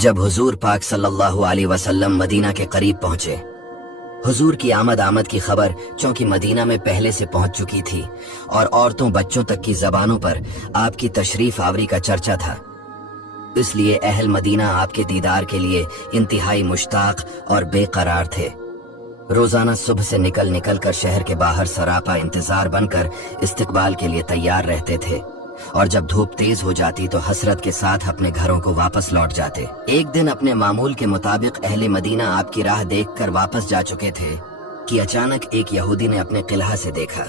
जब हुजूर पाक सल्लल्लाहु अलैहि वसल्लम मदीना के करीब पहुंचे, हुजूर की आमद की खबर चूंकि मदीना में पहले से पहुंच चुकी थी और औरतों बच्चों तक की जबानों पर आपकी तशरीफ आवरी का चर्चा था, इसलिए अहल मदीना आपके दीदार के लिए इंतहाई मुश्ताक और बेकरार थे। रोजाना सुबह से निकल कर शहर के बाहर सरापा इंतजार बनकर इस्तकबाल के लिए तैयार रहते थे और जब धूप तेज हो जाती तो हसरत के साथ अपने घरों को वापस लौट जाते। एक दिन अपने मामूल के मुताबिक अहले मदीना आपकी राह देखकर वापस जा चुके थे कि अचानक एक यहूदी ने अपने किला से देखा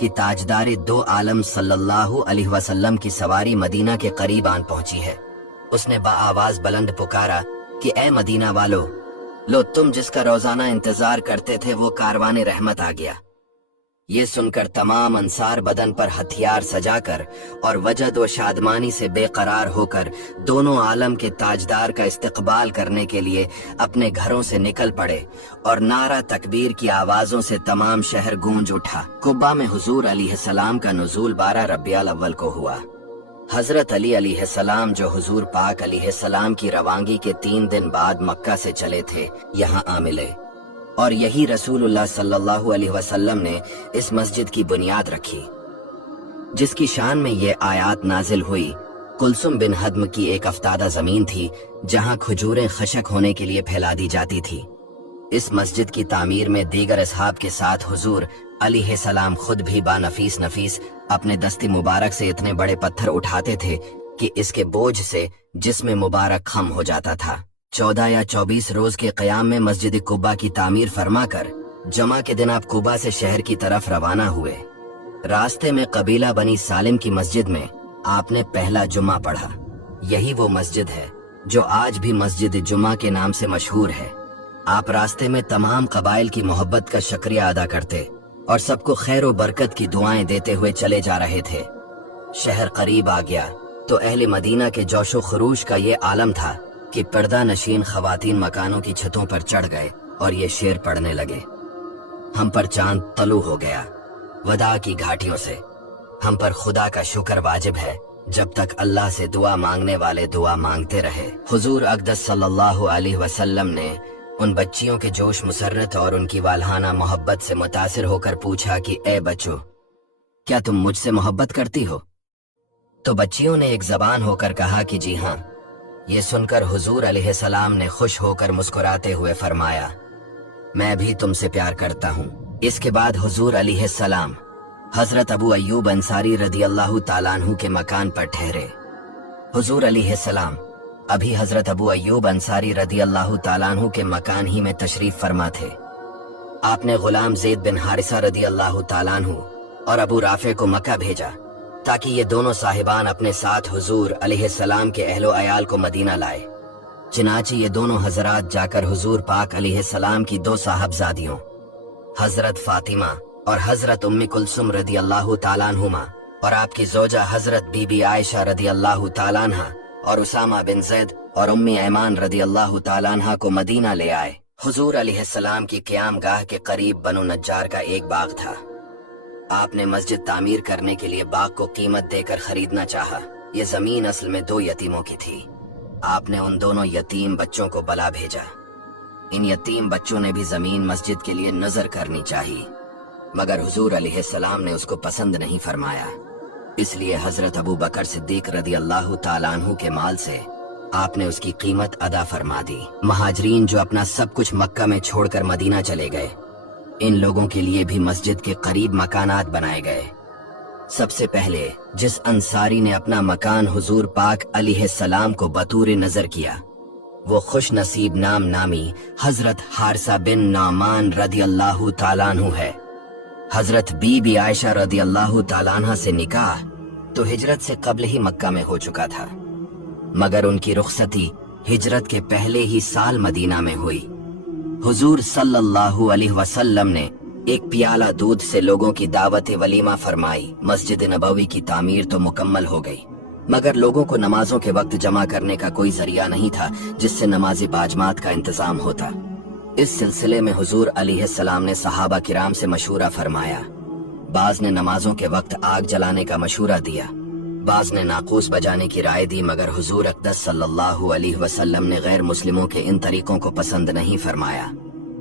कि ताजदार दो आलम सल्लल्लाहु अलैहि वसल्लम की सवारी मदीना के करीब आन पहुंची है। उसने बाआवाज बुलंद पुकारा कि ए मदीना वालो, लो तुम जिसका रोजाना इंतजार करते थे वो कारवाने रहमत आ गया। ये सुनकर तमाम अंसार बदन पर हथियार सजाकर और वजद व शादमानी से बेकरार होकर दोनों आलम के ताजदार का इस्तकबाल करने के लिए अपने घरों से निकल पड़े और नारा तकबीर की आवाजों से तमाम शहर गूंज उठा। कुब्बा में हुजूर अलैहिस्सलाम का नुज़ूल 12 रबिउल अव्वल को हुआ। हजरत अली अलैहिस्सलाम जो हुजूर पाक अलैहिस्सलाम की रवानगी के 3 दिन बाद मक्का से चले थे, यहाँ आ मिले और यही रसूलुल्लाह सल्लल्लाहु अलैहि वसल्लम ने इस मस्जिद की बुनियाद रखी, जिसकी शान में ये आयात नाजिल हुई। कुलसुम बिन हद्म की एक अफ्तादा जमीन थी जहाँ खजूरें खशक होने के लिए फैला दी जाती थी। इस मस्जिद की तामीर में दीगर असहाब के साथ हुजूर अलैहिस्सलाम खुद भी नफीस अपने दस्ती मुबारक से इतने बड़े पत्थर उठाते थे कि इसके बोझ से जिस्म मुबारक खम हो जाता था। 14 या 24 रोज के क़याम में मस्जिद कुब्बा की तामीर फरमाकर जमा के दिन आप कुब्बा से शहर की तरफ रवाना हुए। रास्ते में कबीला बनी सालिम की मस्जिद में आपने पहला जुम्मा पढ़ा। यही वो मस्जिद है जो आज भी मस्जिद जुम्मा के नाम से मशहूर है। आप रास्ते में तमाम कबाइल की मोहब्बत का शुक्रिया अदा करते और सबको खैर व बरकत की दुआएं देते हुए चले जा रहे थे। शहर करीब आ गया तो अहले मदीना के जोशो खरूश का ये आलम था कि पर्दा नशीन खवातीन मकानों की छतों पर चढ़ गए और ये शेर पढ़ने लगे, हम पर चांद तलू हो गया वदा की घाटियों से, हम पर खुदा का शुक्र वाजिब है जब तक अल्लाह से दुआ मांगने वाले दुआ मांगते रहे। हुजूर अक़दस सल्लल्लाहु अलैहि वसल्लम ने उन बच्चियों के जोश मुसर्रत और उनकी वालहाना मोहब्बत से मुतासिर होकर पूछा कि ए बच्चों, क्या तुम मुझसे मोहब्बत करती हो? तो बच्चियों ने एक जबान होकर कहा कि जी हाँ। ये सुनकर हुजूर अलैहिस्सलाम ने खुश होकर मुस्कुराते हुए फरमाया, मैं भी तुमसे प्यार करता हूँ। इसके बाद हुजूर अलैहिस्सलाम हजरत अबू अय्यूब अंसारी रदियल्लाहु ताला अन्हु के मकान पर ठहरे। हुजूर अलैहिस्सलाम अभी हजरत अबू अय्यूब अंसारी रदियल्लाहु ताला अन्हु के मकान ही में तशरीफ फरमा थे। आपने गुलाम ज़ैद बिन हारिसा रदियल्लाहु ताला अन्हु और अबू राफे को मक्का भेजा ताकि ये दोनों साहिबान अपने साथ हुजूर अलैहिस्सलाम के अहलो अयाल को मदीना लाए। चिनाचे ये दोनों हजरात जाकर हुजूर पाक अलैहिस्सलाम की 2 साहबजादियों हजरत फातिमा और हजरत उम्मी कुलसुम रदियल्लाहु ताला अन्हुमा और आपकी जोजा हजरत बीबी आयशा रदियल्लाहु ताला अन्हा और उसामा बिन ज़ैद और उम्मी ऐमान रदियल्लाहु ताला अन्हा को मदीना ले आए। हुजूर अलैहिस्सलाम की क़याम गाह के करीब बनु नज्जार का एक बाग था। आपने मस्जिद तामीर करने के लिए बाग को कीमत देकर खरीदना चाहा। ये जमीन असल में 2 यतीमों की थी। आपने उन दोनों यतीम बच्चों को बला भेजा। इन यतीम बच्चों ने भी जमीन मस्जिद के लिए नजर करनी चाहिए, मगर हुजूर अलैहिस्सलाम ने उसको पसंद नहीं फरमाया। इसलिए हजरत अबू बकर सिद्दीक रदियल्लाहु ताला अन्हु के माल से आपने उसकी कीमत अदा फरमा दी। महाजरीन जो अपना सब कुछ मक्का में छोड़कर मदीना चले गए, इन लोगों के लिए भी मस्जिद के करीब मकानात बनाए गए। सबसे पहले जिस अंसारी ने अपना मकान हुजूर पाक अलैहिस्सलाम को बतूरे नजर किया, वो खुश नसीब नाम नामी हजरत हारिसा बिन नामान रदियल्लाहु ताला अन्हु है। हजरत बीबी आयशा रदियल्लाहु ताला अन्हा से निकाह तो हिजरत से कब्ल ही मक्का में हो चुका था, मगर उनकी रुखसती हिजरत के पहले ही साल मदीना में हुई। हुजूर सल्लल्लाहु अलैहि वसल्लम ने एक प्याला दूध से लोगों की दावत वलीमा फरमाई। मस्जिद नबवी की तामीर तो मुकम्मल हो गई, मगर लोगों को नमाजों के वक्त जमा करने का कोई जरिया नहीं था जिससे नमाज बाजमात का इंतजाम होता। इस सिलसिले में हुजूर अलैहिस्सलाम ने सहाबा किराम से मशूरा फरमाया। बाज ने नमाजों के वक्त आग जलाने का मशूरा दिया, बाज ने नाकूस बजाने की राय दी, मगर हुजूर अक़दस सल्लल्लाहु अलैहि वसल्लम ने गैर मुस्लिमों के इन तरीकों को पसंद नहीं फरमाया।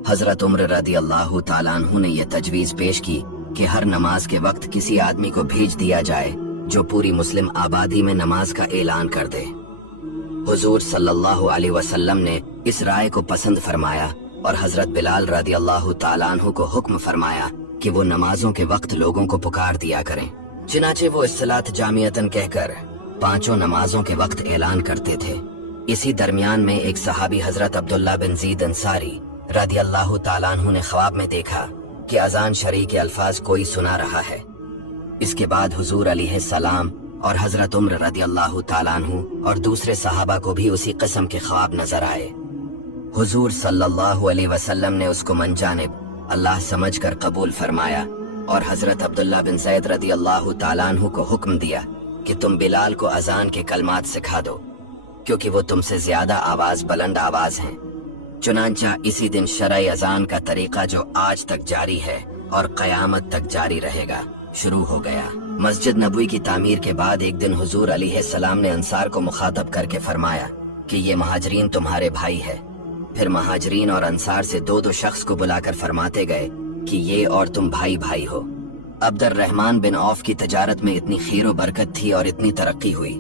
हजरत उम्र रदी अल्लाह ताला अन्हु ने यह तजवीज़ पेश की कि हर नमाज के वक्त किसी आदमी को भेज दिया जाए जो पूरी मुस्लिम आबादी में नमाज का ऐलान कर दे। हुजूर सल्लल्लाहु अलैहि वसल्लम ने इस राय को पसंद फरमाया और हजरत बिलाल रदी अल्लाह ताला अन्हु को हुक्म फरमाया कि वो नमाजों के वक्त लोगों को पुकार दिया करें। चुनाचे वो इस्सलात जामियतन कहकर पांचों नमाजों के वक्त ऐलान करते थे। इसी दरमियान में एक सहाबी हजरत अब्दुल्ला बिन ज़ीद अंसारी रदी अल्लाह ताला अन्हु ने ख्वाब में देखा कि अजान शरी के अल्फाज कोई सुना रहा है। इसके बाद हुजूर अलैहिस्सलाम और हजरत उम्र रदी अल्लाह ताला अन्हु और दूसरे सहाबा को भी उसी किस्म के ख्वाब नजर आए। हुजूर सल्लल्लाहु अलैहि वसल्लम ने उसको मनजानिब अल्लाह समझकर कबूल फरमाया और हजरत अब्दुल्ला बिन ज़ैद रदी अल्लाह ताला अन्हु को हुक्म दिया कि तुम बिलाल को अजान के कलमात सिखा दो, क्योंकि वो तुमसे ज्यादा आवाज बुलंद आवाज हैं। चुनांचा इसी दिन शरई अजान का तरीका जो आज तक जारी है और कयामत तक जारी रहेगा शुरू हो गया। मस्जिद नबवी की तामीर के बाद एक दिन हुजूर अलैहिस्सलाम ने अंसार को मुखातब करके फरमाया कि ये महाजरीन तुम्हारे भाई है। फिर महाजरीन और अंसार से दो दो शख्स को बुलाकर फरमाते गए कि ये और तुम भाई भाई हो। अब्दुर्रहमान बिन औफ की तजारत में इतनी खैर व बरकत थी और इतनी तरक्की हुई,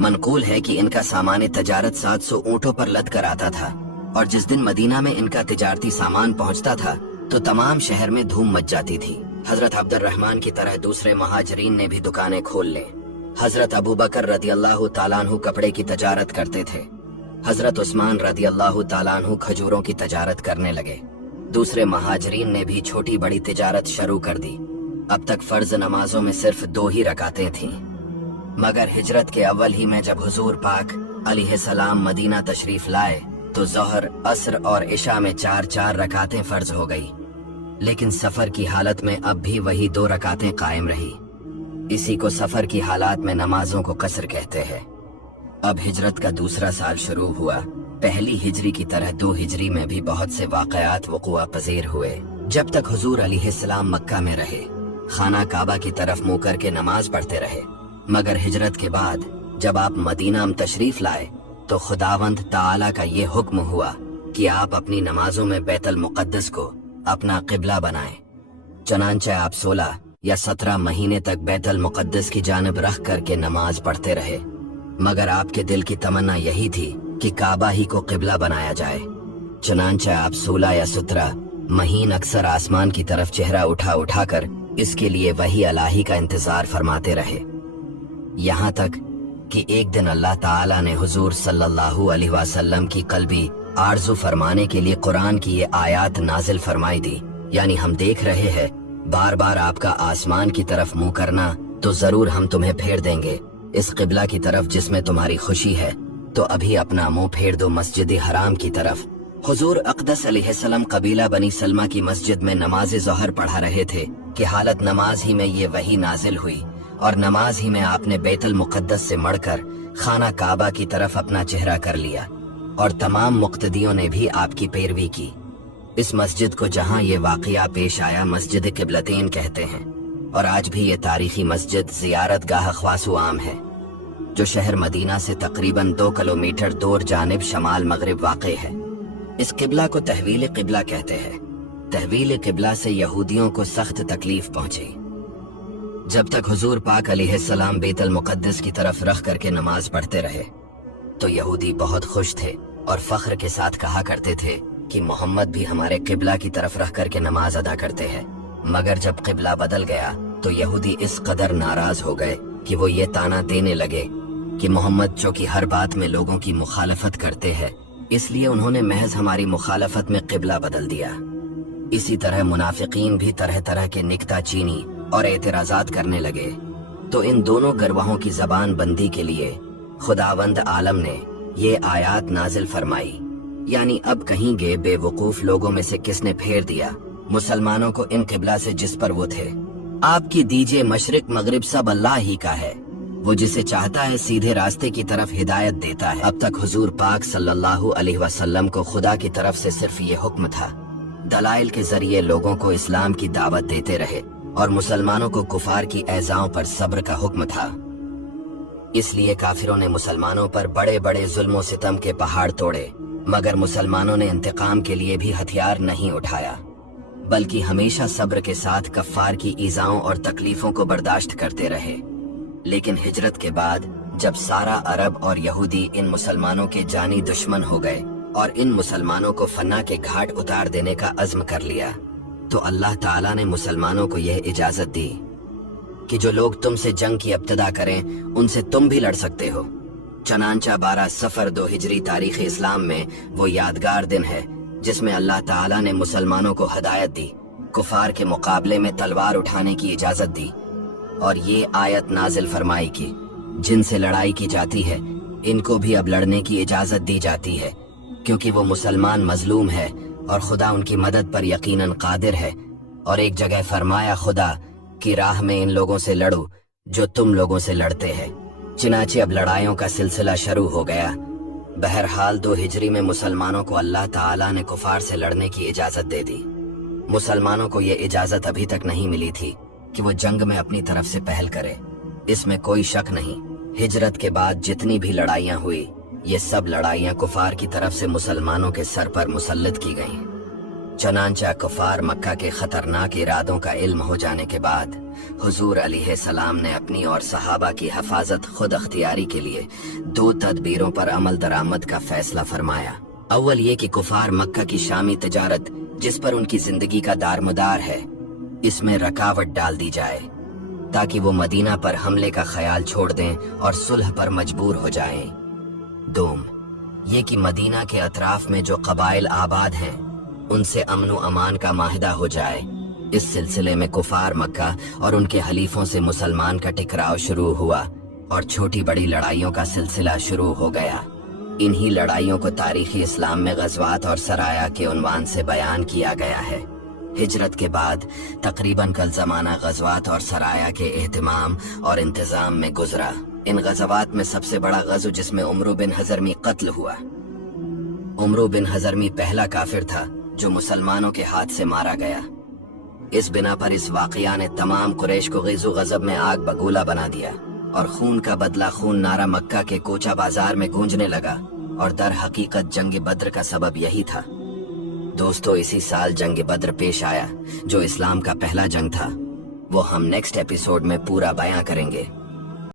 मनकूल है कि इनका सामान तजारत 700 ऊँटों पर लद कर आता था, और जिस दिन मदीना में इनका तिजारती सामान पहुंचता था तो तमाम शहर में धूम मच जाती थी। हजरत अब्दुर्रहमान की तरह दूसरे महाजरीन ने भी दुकानें खोल ले। हजरत अबू बकर रदी अल्लाह ताला अन्हु कपड़े की तजारत करते थे। हजरत उस्मान रदी अल्लाह ताला अन्हु खजूरों की तजारत करने लगे। दूसरे महाजरीन ने भी छोटी बड़ी तिजारत शुरू कर दी। अब तक फर्ज नमाजों में सिर्फ 2 ही रकातें थीं, मगर हिजरत के अव्वल ही में जब हुजूर पाक अलैहिस्सलाम मदीना तशरीफ लाए तो ज़ोहर, असर और इशा में 4-4 रकातें फर्ज हो गई। लेकिन सफर की हालत में अब भी वही 2 रकातें कायम रही। इसी को सफर की हालात में नमाजों को कसर कहते हैं। अब हिजरत का दूसरा साल शुरू हुआ। पहली हिजरी की तरह 2 हिजरी में भी बहुत से वाक़यात वक़ुआ पज़ीर हुए। जब तक हुजूर अलैहिस्सलाम मक्का में रहे, खाना काबा की तरफ मुंह करके नमाज पढ़ते रहे। मगर हिजरत के बाद जब आप मदीना में तशरीफ लाए तो खुदावंद ताला का ये हुक्म हुआ कि आप अपनी नमाजों में बैतुल मुक़द्दस को अपना क़िबला बनाएं। चनांचे आप 16 या 17 महीने तक बैतुल मुक़द्दस की जानिब रख करके नमाज पढ़ते रहे, मगर आपके दिल की तमन्ना यही थी कि काबा ही को क़िबला बनाया जाए। चनांचे आप 16 या 17 महीने अक्सर आसमान की तरफ चेहरा उठा उठाकर इसके लिए वही अलाही का इंतजार फरमाते रहे, यहाँ तक कि एक दिन अल्लाह ताला ने हुजूर सल्लल्लाहु अलैहि वसल्लम की कल्बी आरज़ू फरमाने के लिए कुरान की ये आयत नाजिल फरमाई दी, यानी हम देख रहे हैं बार बार आपका आसमान की तरफ मुंह करना, तो जरूर हम तुम्हें फेर देंगे इस क़िबला की तरफ जिसमें तुम्हारी खुशी है, तो अभी अपना मुंह फेर दो मस्जिद हराम की तरफ। हुजूर अक़दस अलैहिस्सलाम कबीला बनी सलमा की मस्जिद में नमाज ज़ोहर पढ़ा रहे थे कि हालत नमाज ही में ये वही नाजिल हुई, और नमाज ही में आपने बैतुल मुक़द्दस से मड़कर खाना काबा की तरफ अपना चेहरा कर लिया, और तमाम मुक़्तदियों ने भी आपकी पैरवी की। इस मस्जिद को जहाँ ये वाक़या पेश आया मस्जिद क़िबलतैन कहते हैं, और आज भी ये तारीखी मस्जिद ज़ियारत गाह ख्वासो आम है, जो शहर मदीना से तकरीबन 2 किलोमीटर दूर जानिब शमाल मगरिब वाक़े है। इस क़िबला को तहवील क़िबला कहते हैं। तहवील क़िबला से यहूदियों को सख्त तकलीफ पहुंची। जब तक हुजूर पाक अलैहिस्सलाम बैतुल मुक़द्दस की तरफ रख करके नमाज पढ़ते रहे तो यहूदी बहुत खुश थे और फख्र के साथ कहा करते थे कि मोहम्मद भी हमारे क़िबला की तरफ रख करके नमाज अदा करते हैं। मगर जब क़िबला बदल गया तो यहूदी इस कदर नाराज हो गए कि वो ये ताना देने लगे कि मोहम्मद जो कि हर बात में लोगों की मुखालफत करते हैं, इसलिए उन्होंने महज हमारी मुखालफत में क़िबला बदल दिया। इसी तरह मुनाफिकीन भी तरह तरह के निक्ता चीनी और एतराज़ात करने लगे। तो इन दोनों गरवाहों की ज़बान बंदी के लिए खुदावंद आलम ने ये आयत नाजिल फरमाई, यानी अब कहेंगे बेवकूफ़ लोगों में से किसने फेर दिया मुसलमानों को इन क़िबला से जिस पर वो थे। आपकी दीजिए मशरिक मगरिब सब अल्लाह ही का है, वो जिसे चाहता है सीधे रास्ते की तरफ हिदायत देता है। अब तक हुजूर पाक सल्लल्लाहु अलैहि वसल्लम को खुदा की तरफ से सिर्फ ये हुक्म था, दलाइल के जरिए लोगों को इस्लाम की दावत देते रहे, और मुसलमानों को कुफार की एज़ाओं पर सब्र का हुक्म था। इसलिए काफिरों ने मुसलमानों पर बड़े बड़े जुल्मों सितम के पहाड़ तोड़े, मगर मुसलमानों ने इंतकाम के लिए भी हथियार नहीं उठाया, बल्कि हमेशा सब्र के साथ कफ्फार की ईजाओं और तकलीफों को बर्दाश्त करते रहे। लेकिन हिजरत के बाद जब सारा अरब और यहूदी इन मुसलमानों के जानी दुश्मन हो गए और इन मुसलमानों को फना के घाट उतार देने का अज़्म कर लिया, तो अल्लाह ताला ने मुसलमानों को यह इजाजत दी कि जो लोग तुमसे जंग की इब्तिदा करें उनसे तुम भी लड़ सकते हो। चनांचा 12 सफर 2 हिजरी तारीख इस्लाम में वो यादगार दिन है जिसमें अल्लाह ताला ने मुसलमानों को हदायत दी, कुफार के मुकाबले में तलवार उठाने की इजाजत दी और ये आयत नाजिल फरमाई कि जिनसे लड़ाई की जाती है इनको भी अब लड़ने की इजाजत दी जाती है, क्योंकि वो मुसलमान मजलूम है और खुदा उनकी मदद पर यकीनन कादिर है। और एक जगह फरमाया, खुदा की राह में इन लोगों से लड़ो जो तुम लोगों से लड़ते हैं। चिनाचे अब लड़ाइयों का सिलसिला शुरू हो गया। बहरहाल 2 हिजरी में मुसलमानों को अल्लाह ताला ने कुफार से लड़ने की इजाजत दे दी। मुसलमानों को ये इजाजत अभी तक नहीं मिली थी कि वो जंग में अपनी तरफ से पहल करे, इसमें कोई शक नहीं। हिजरत के बाद जितनी भी लड़ाइयाँ हुई, ये सब लड़ाइयाँ कुफार की तरफ से मुसलमानों के सर पर मुसल्लत की गईं। चनांचा कुफार मक्का के खतरनाक इरादों का इल्म हो जाने के बाद हुजूर अलैहिस्सलाम ने अपनी और सहाबा की हिफाजत खुद अख्तियारी के लिए 2 तदबीरों पर अमल दरामद का फैसला फरमाया। अव्वल ये कि कुफार मक्का की शामी तिजारत, जिस पर उनकी जिंदगी का दारमुदार है, इसमें रकावट डाल दी जाए ताकि वो मदीना पर हमले का ख्याल छोड़ दें और सुलह पर मजबूर हो जाएं। दोम ये कि मदीना के अतराफ में जो कबाइल आबाद हैं उनसे अमन व अमान का माहिदा हो जाए। इस सिलसिले में कुफार मक्का और उनके हलीफों से मुसलमान का टकराव शुरू हुआ और छोटी बड़ी लड़ाइयों का सिलसिला शुरू हो गया। इन्हीं लड़ाइयों को तारीखी इस्लाम में गज़वात और सराया के उन्वान से बयान किया गया है। हिजरत के बाद तकरीबन कल ज़माना गज़वात और सराया के एहतमाम और इंतज़ाम में गुजरा। इन गज़वात में सबसे बड़ा गज़व जिसमें उमरू बिन हज़रमी कत्ल हुआ। उमरू बिन हज़रमी पहला काफिर था जो मुसलमानों के हाथ से मारा गया। इस बिना पर इस वाक़या ने तमाम कुरैश को ग़िज़ो गज़ब में आग बगूला बना दिया और खून का बदला खून नारा मक्का के कोचा बाजार में गूंजने लगा और दर हकीकत जंग बद्र का सबब यही था। दोस्तों, इसी साल जंग बद्र पेश आया जो इस्लाम का पहला जंग था। वो हम नेक्स्ट एपिसोड में पूरा बयां करेंगे।